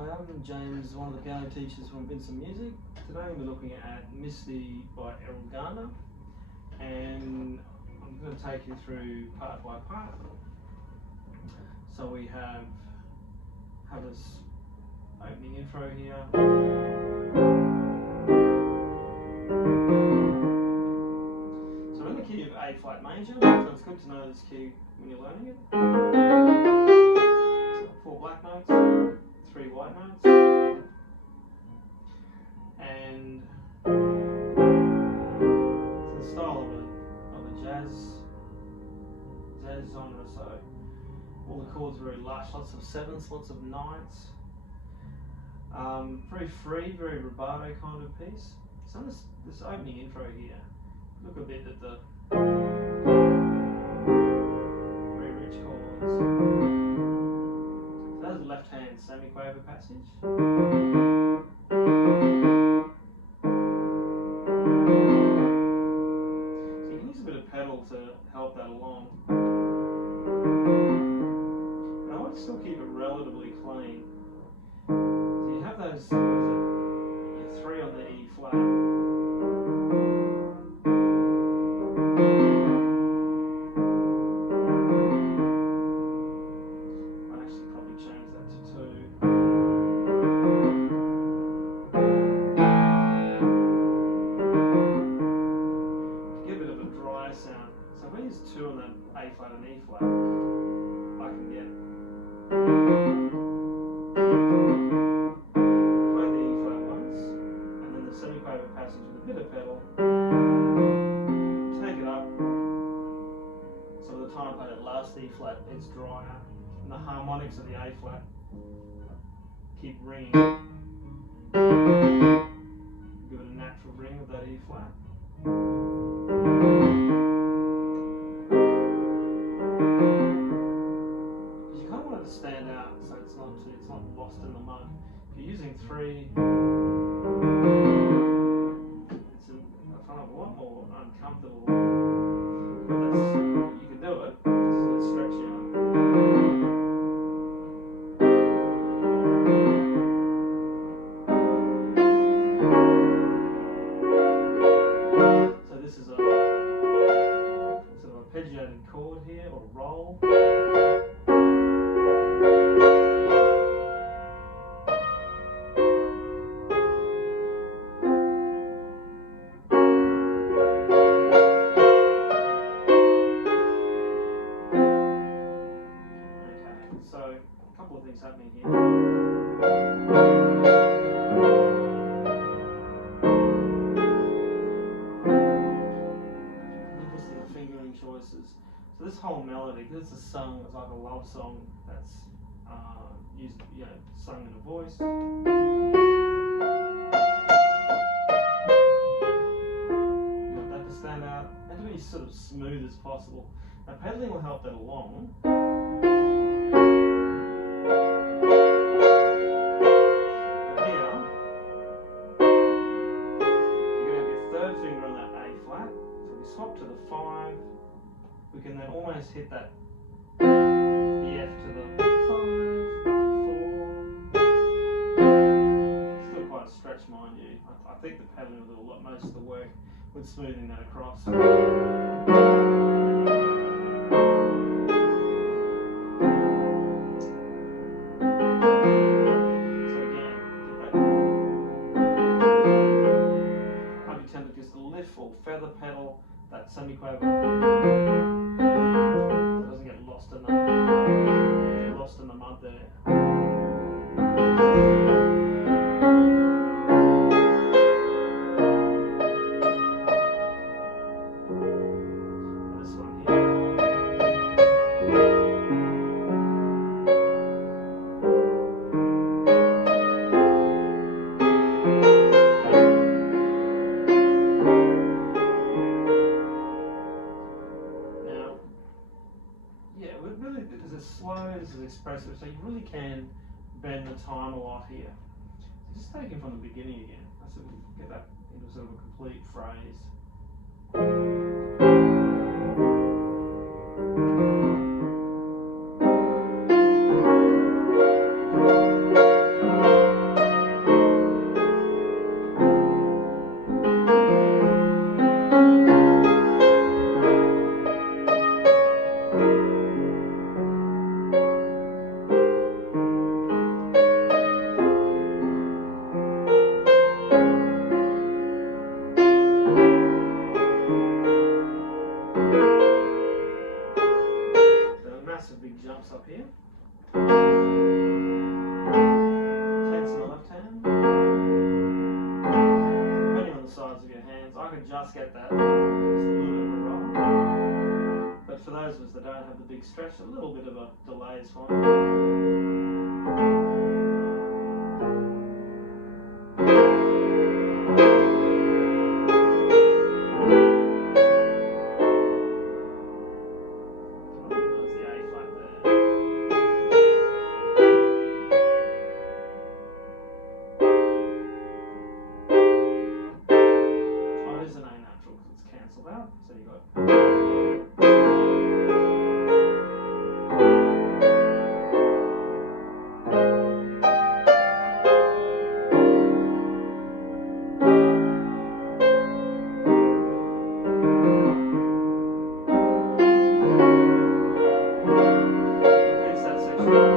Hi, I'm James, one of the piano teachers from Vincent Music. Today we're looking at Misty by Erroll Garner, and I'm going to take you through part by part. So we have this opening intro here. So we're in the key of A flat major, so it's good to know this key when you're learning it. So 4 black notes, 3 white notes, and it's the style of a jazz genre. So all the chords are very lush, lots of 7ths, lots of 9ths. Very free, very rubato kind of piece. So this opening intro here, look a bit at the very rich chords. So that's the left hand semi-quaver passage. So you can use a bit of pedal to help that along. But I want to still keep it relatively clean. So you have those, your 3 on the E flat. I'd actually probably change that to 2. To get a bit of a dry sound. So if I use 2 on that A flat and E flat, I can get play the E flat once, and then the semi-quaver passage with a bit of pedal, take it up, so by the time I play that last E flat, it's drier, and the harmonics of the A flat keep ringing. Give it a natural ring of that E flat. You kind of want it to stand out, so it's not lost in the mud. If you're using 3, I find it a lot more uncomfortable. But you can do it. It's stretch out. So this is a sort of arpeggiated chord here, or roll. So, a couple of things happening here. Interesting fingering choices. So this whole melody, because it's a song, it's like a love song that's used, sung in a voice. You want that to stand out and to be sort of smooth as possible. Now pedaling will help that along. Swap to the 5, we can then almost hit that the F to the 5, 4. Still quite a stretch, mind you. I think the pedaling will do most of the work with smoothing that across. So again, get that. I'd be tempted just to lift or feather pedal that semi-quaver, so it doesn't get lost in the mud there. And this one here. Really, because it's slow, it's expressive, so you really can bend the time a lot here. So just take it from the beginning again. So we get that into sort of a complete phrase. big stretch. A little bit of a delay is fine. That's the A flat there. Oh, it is an A natural because it's cancelled out. So you got. Repeats that section again.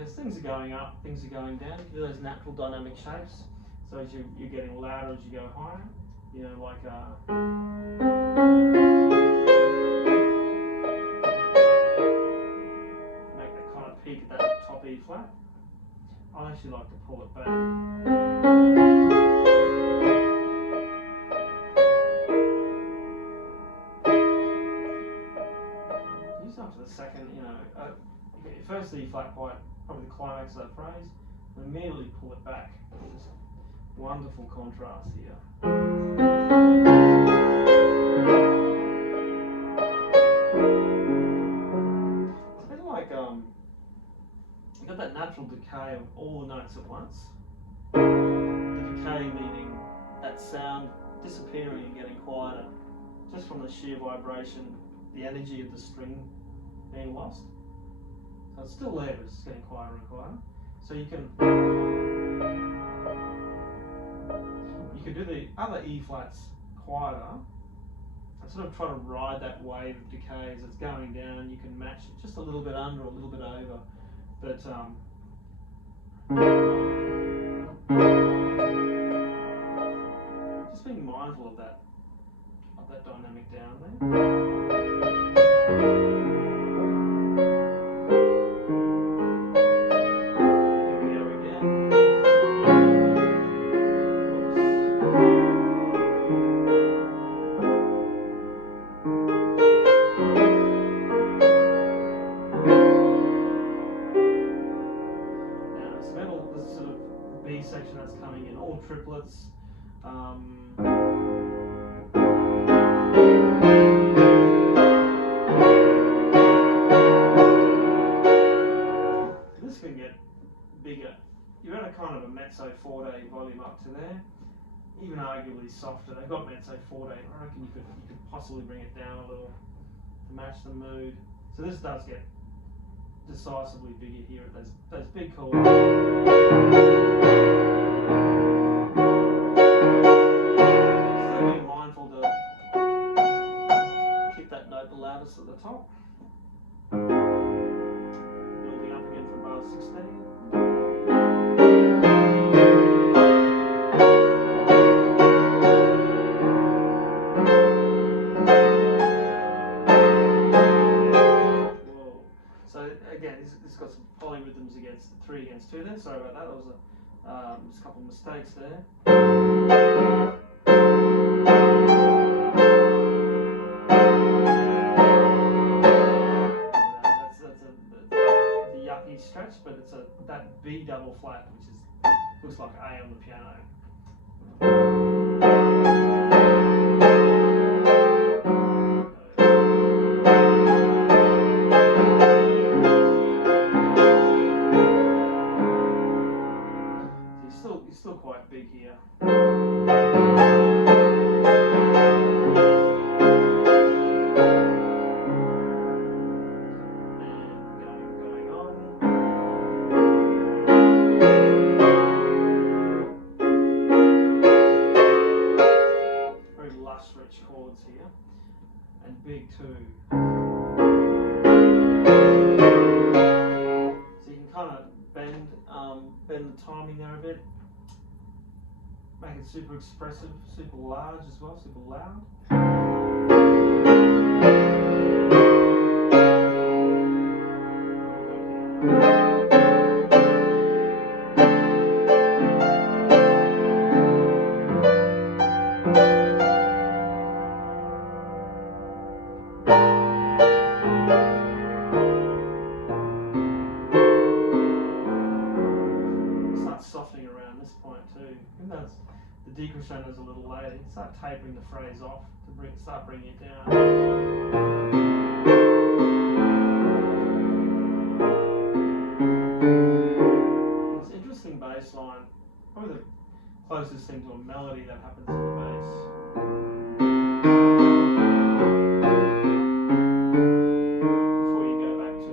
As things are going up, things are going down, you do those natural dynamic shapes. So as you're getting louder as you go higher, you know, like make that kind of peak at that top E flat. I actually like to pull it back. Just after the second, you know, you get your first E flat quite probably the climax of that phrase, and immediately pull it back. Just wonderful contrast here. It's a bit like you got that natural decay of all the notes at once. The decay meaning that sound disappearing and getting quieter, just from the sheer vibration, the energy of the string being lost. So it's still there, but it's just getting quieter and quieter. So you can do the other E flats quieter and sort of try to ride that wave of decay as it's going down. You can match it just a little bit under or a little bit over, but just being mindful of that dynamic down there. Section that's coming in, all triplets. This can get bigger. You're at a kind of a mezzo forte volume up to there, even arguably softer. They've got mezzo forte. I reckon you could possibly bring it down a little to match the mood. So this does get decisively bigger here at those big chords. At the top, building up again from bar 16. Whoa. So again, this got some polyrhythms against 3 against 2 there. Sorry about that. That was just a couple of mistakes there. Stretch, but it's that B double flat, which looks like A on the piano. So you're still quite big here. Rich chords here, and big too. So you can kind of bend the timing there a bit, make it super expressive, super large as well, super loud. decrescendos a little later. You start tapering the phrase off to start bringing it down. It's an interesting bass line, probably the closest thing to a melody that happens in the bass. Before you go back to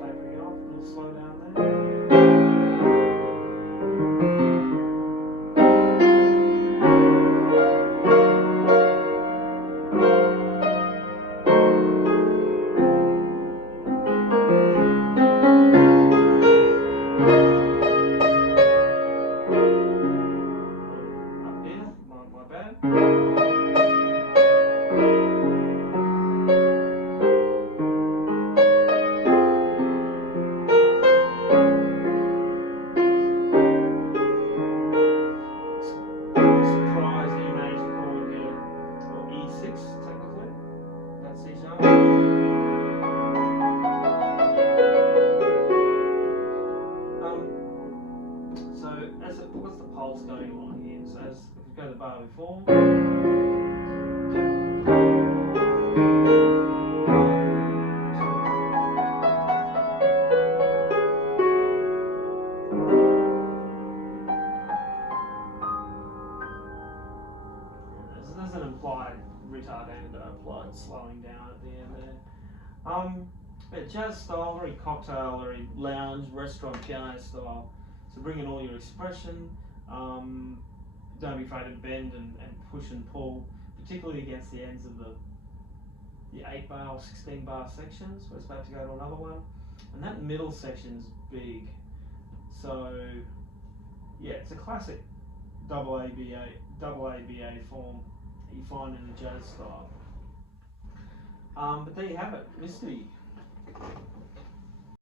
tapering it off, a little slow down there. Up here, my bad. Surprise E major chord here, or E6 technically. That's C sharp. So what's the pulse going on here? So as if we go to the bar before. There's an implied retard and applied slowing down at the end there. But jazz style, very cocktail, very lounge, restaurant piano style. So bring in all your expression. Don't be afraid to bend and push and pull, particularly against the ends of the 8 bar or 16 bar sections where it's about to go to another one. And that middle section's big. So yeah, it's a classic double ABA form that you find in the jazz style. But there you have it, Misty.